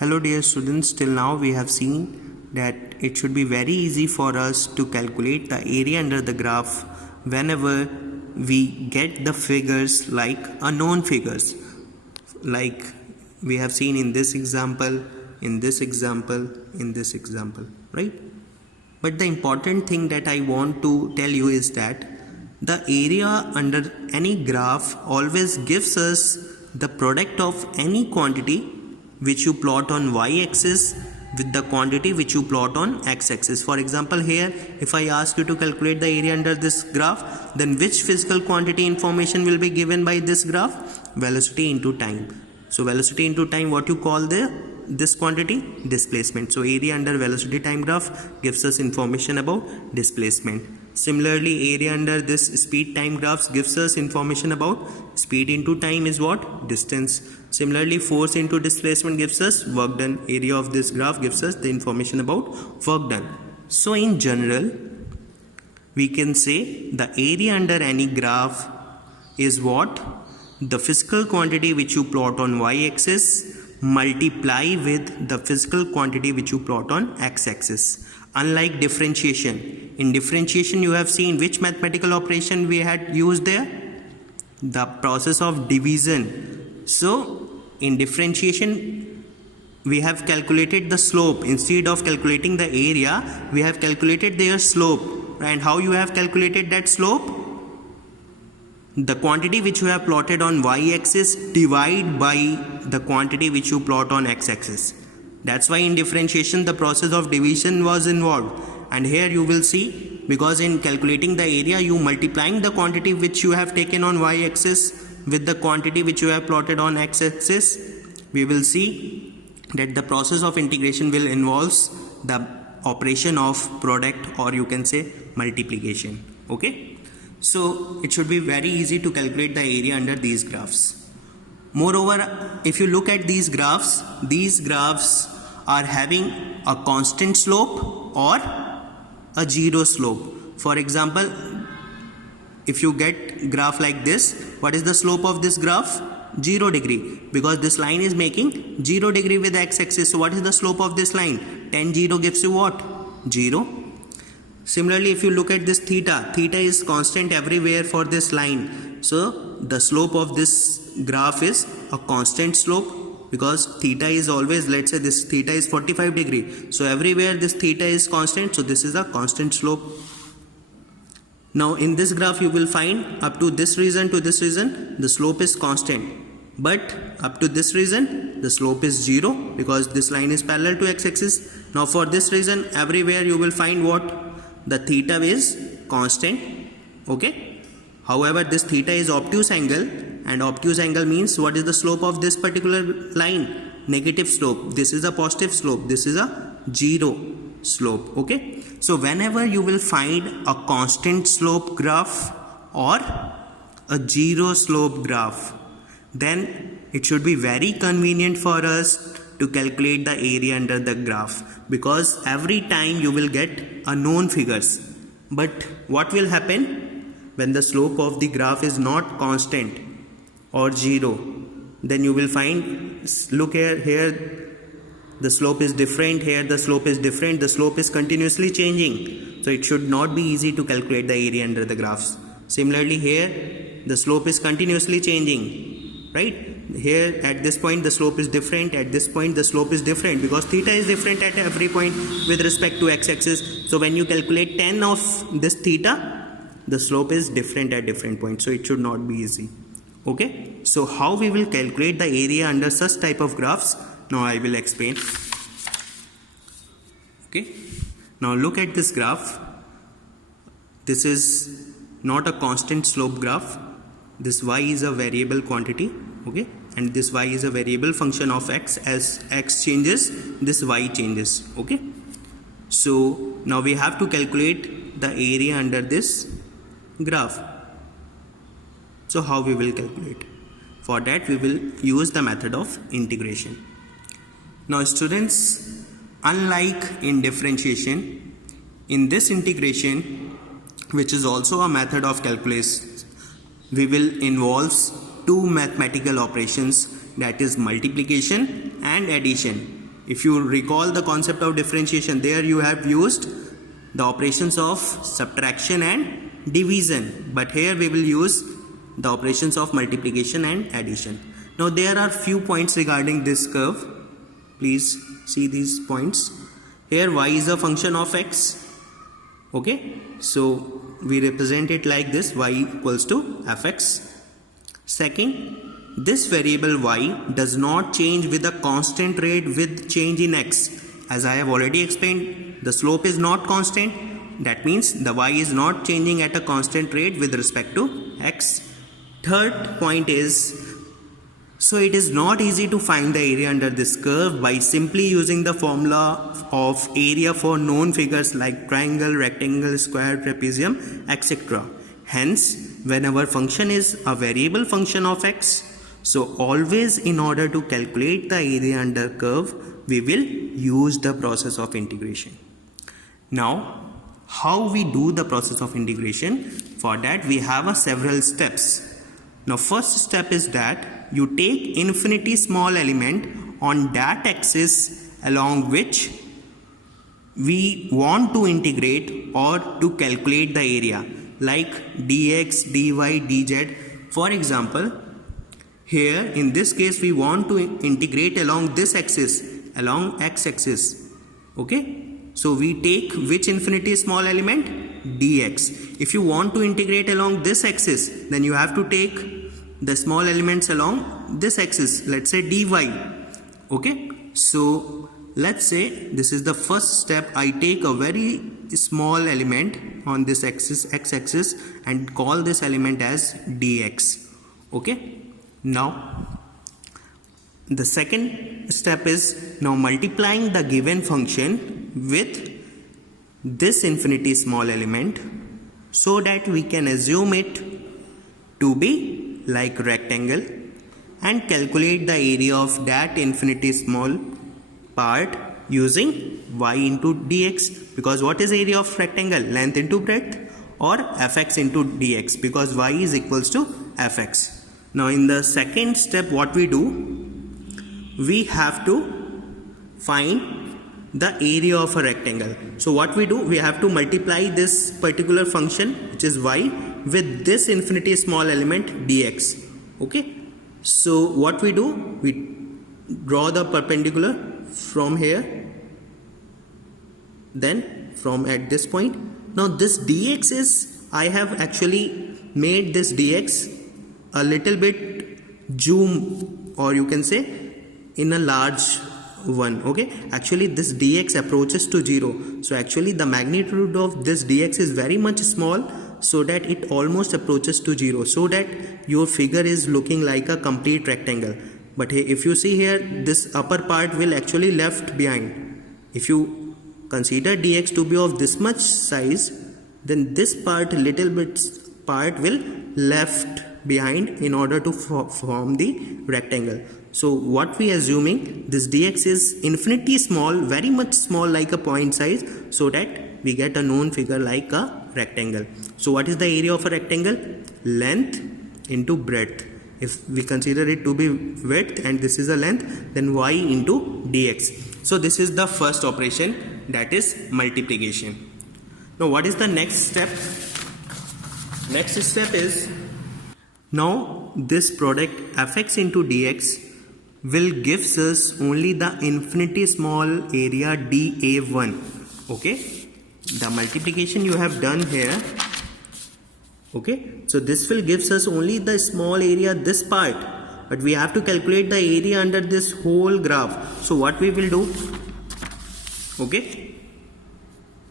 Hello dear students, till now we have seen that it should be very easy for us to calculate the area under the graph whenever we get the figures like unknown figures, like we have seen in this example, in this example, in this example, right? But the important thing that I want to tell you is that the area under any graph always gives us the product of any quantity which you plot on y-axis with the quantity which you plot on x-axis. For example, here if I ask you to calculate the area under this graph, then which physical quantity information will be given by this graph? Velocity into time. So velocity into time, what you call this quantity? Displacement. So area under velocity time graph gives us information about displacement. Similarly, area under this speed time graphs gives us information about speed into time is what? Distance. Similarly, force into displacement gives us work done. Area of this graph gives us the information about work done. So in general, we can say the area under any graph is what? The physical quantity which you plot on y-axis multiply with the physical quantity which you plot on x-axis. Unlike differentiation, in differentiation you have seen which mathematical operation we had used there? The process of division. So in differentiation we have calculated the slope. Instead of calculating the area, we have calculated their slope. And how you have calculated that slope? The quantity which you have plotted on y-axis divide by the quantity which you plot on x-axis. That's why in differentiation the process of division was involved. And here you will see, because in calculating the area you multiplying the quantity which you have taken on y-axis with the quantity which you have plotted on x-axis, we will see that the process of integration will involve the operation of product, or you can say multiplication. Okay. So it should be very easy to calculate the area under these graphs. Moreover, if you look at these graphs are having a constant slope or a zero slope. For example, if you get graph like this, what is the slope of this graph? 0 degree, because this line is making 0 degree with x-axis. So what is the slope of this line? Tan 0 gives you what? 0. Similarly, if you look at this theta is constant everywhere for this line. So the slope of this graph is a constant slope, because theta is always, let's say this theta is 45 degree. So everywhere this theta is constant. So this is a constant slope. Now in this graph you will find up to this region to this region the slope is constant. But up to this region the slope is 0, because this line is parallel to x-axis. Now for this region everywhere you will find what? The theta is constant. Okay. However, this theta is obtuse angle, and obtuse angle means what is the slope of this particular line? Negative slope. This is a positive slope. This is a 0 slope. Okay. So whenever you will find a constant slope graph or a 0 slope graph, then it should be very convenient for us to calculate the area under the graph, because every time you will get unknown figures. But what will happen when the slope of the graph is not constant or 0? Then you will find, look here the slope is different, here the slope is different, the slope is continuously changing. So it should not be easy to calculate the area under the graphs. Similarly, here the slope is continuously changing, right? Here at this point the slope is different, at this point the slope is different, because theta is different at every point with respect to x-axis. So when you calculate tan of this theta, the slope is different at different points. So it should not be easy. Okay. So how we will calculate the area under such type of graphs? Now I will explain. Okay. Now look at this graph. This is not a constant slope graph. This y is a variable quantity. Okay. And this y is a variable function of x. As x changes, this y changes. Okay. So now we have to calculate the area under this graph. So how we will calculate? For that we will use the method of integration. Now students, unlike in differentiation, in this integration, which is also a method of calculus, we will involve two mathematical operations, that is multiplication and addition. If you recall the concept of differentiation, there you have used the operations of subtraction and division, but here we will use the operations of multiplication and addition. Now there are few points regarding this curve. Please see these points. Here y is a function of x. Okay, so we represent it like this, y equals to fx. Second, this variable y does not change with a constant rate with change in x. As I have already explained, the slope is not constant. That means the y is not changing at a constant rate with respect to x. Third point is, so it is not easy to find the area under this curve by simply using the formula of area for known figures like triangle, rectangle, square, trapezium, etc. Hence, when our function is a variable function of x, so always in order to calculate the area under curve, we will use the process of integration. Now, how we do the process of integration? For that we have several steps. Now first step is that you take infinity small element on that axis along which we want to integrate or to calculate the area, like dx, dy, dz. For example, here in this case we want to integrate along this axis, along x-axis. Okay, so we take which infinity small element? Dx. If you want to integrate along this axis, then you have to take the small elements along this axis, let's say dy. Okay, so let's say this is the first step. I take a very small element on this axis, x-axis, and call this element as dx. Okay, now the second step is now multiplying the given function with this infinity small element so that we can assume it to be like rectangle and calculate the area of that infinity small part using y into dx, because what is area of rectangle? Length into breadth, or fx into dx, because y is equals to fx. Now in the second step, what we do? We have to find the area of a rectangle. So what we do? We have to multiply this particular function, which is y, with this infinity small element dx. Okay, so what we do? We draw the perpendicular from here, then from at this point. Now this dx is, I have actually made this dx a little bit zoom, or you can say in a large one. Okay, actually this dx approaches to 0, so actually the magnitude of this dx is very much small, so that it almost approaches to 0, so that your figure is looking like a complete rectangle. But if you see here, this upper part will actually left behind. If you consider dx to be of this much size, then this part, little bit part, will left behind in order to form the rectangle. So what we assuming, this dx is infinitely small, very much small, like a point size, so that we get a known figure like a rectangle. So what is the area of a rectangle? Length into breadth. If we consider it to be width and this is a length, then y into dx. So this is the first operation, that is multiplication. Now what is the next step? Next step is, now this product fx into dx will gives us only the infinity small area dA1. Okay, the multiplication you have done here. Okay, so this will gives us only the small area, this part, but we have to calculate the area under this whole graph. So what we will do? Okay,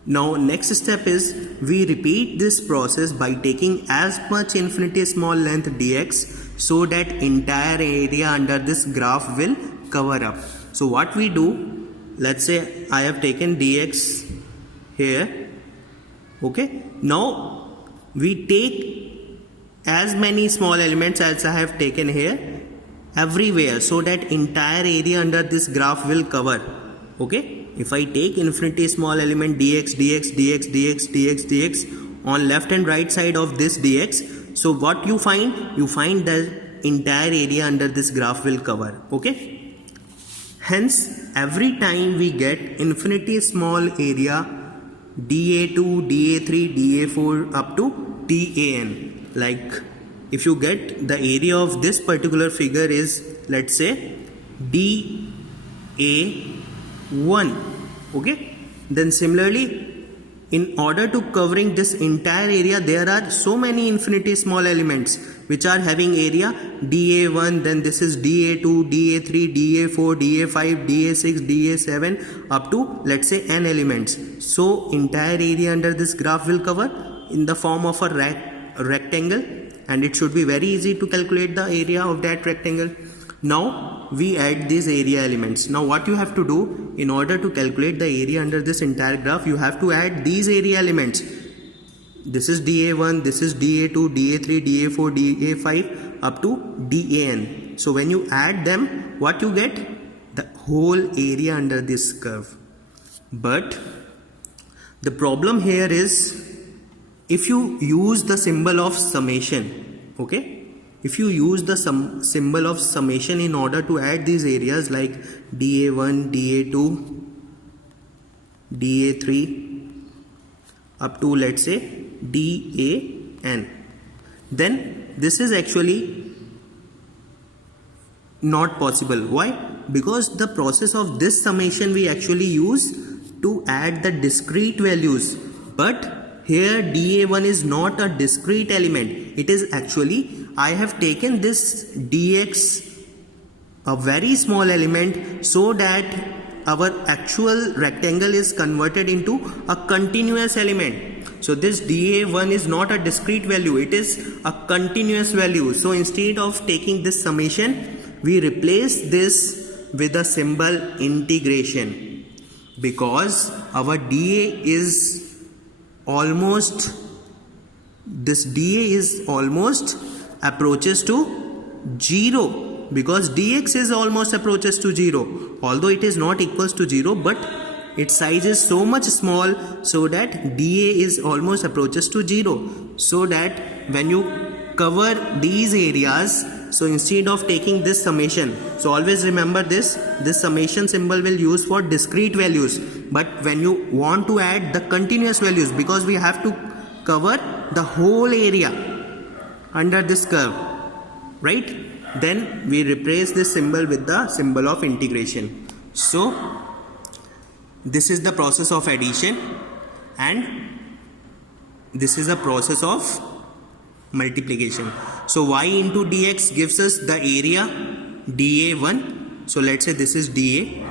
now next step is, we repeat this process by taking as much infinity small length dx, so that entire area under this graph will cover up. So what we do, let's say I have taken dx here. Okay, now we take as many small elements as I have taken here everywhere, so that entire area under this graph will cover. Okay, if I take infinity small element dx, dx, dx, dx, dx, dx on left and right side of this dx, so what you find? You find that entire area under this graph will cover. Okay, Hence, every time we get infinitely small area dA2, dA3, dA4 up to dAn. Like if you get the area of this particular figure is, let's say, dA1, okay, then similarly, in order to covering this entire area, there are so many infinitely small elements which are having area dA1, then this is dA2, dA3, dA4, dA5, dA6, dA7 up to, let's say, n elements. So entire area under this graph will cover in the form of a rectangle, and it should be very easy to calculate the area of that rectangle. Now we add these area elements. Now what you have to do in order to calculate the area under this entire graph, you have to add these area elements. This is dA1, this is dA2, dA3, dA4, dA5 up to dAn. So when you add them, what you get? The whole area under this curve. But the problem here is, if you use the symbol of summation, okay? If you use the symbol of summation in order to add these areas like dA1, dA2, dA3 up to, let's say, dAn, then this is actually not possible. Why? Because the process of this summation we actually use to add the discrete values, but here dA1 is not a discrete element. It is actually, I have taken this dx, a very small element, so that our actual rectangle is converted into a continuous element. So this dA1 is not a discrete value, it is a continuous value. So instead of taking this summation, we replace this with the symbol integration, because our dA is almost, this dA is almost approaches to 0, because dx is almost approaches to 0, although it is not equals to 0, but its size is so much small so that dA is almost approaches to 0, so that when you cover these areas, so instead of taking this summation, so always remember this summation symbol will use for discrete values, but when you want to add the continuous values, because we have to cover the whole area under this curve, right? Then we replace this symbol with the symbol of integration. So this is the process of addition, and this is a process of multiplication. So y into dx gives us the area dA1. So let's say this is dA.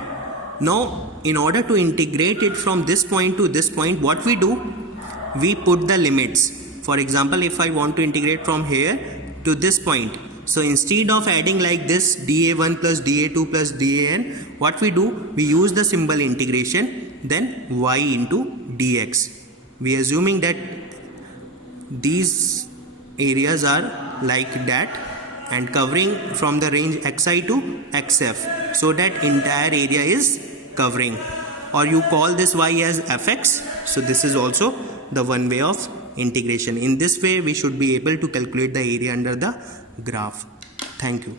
Now in order to integrate it from this point to this point, what we do? We put the limits. For example, if I want to integrate from here to this point, so instead of adding like this dA1 plus dA2 plus dAn, what we do? We use the symbol integration, then y into dx. We are assuming that these areas are like that and covering from the range xi to xf, so that entire area is covering, or you call this y as fx. So this is also the one way of integration. In this way we should be able to calculate the area under the graph. Thank you.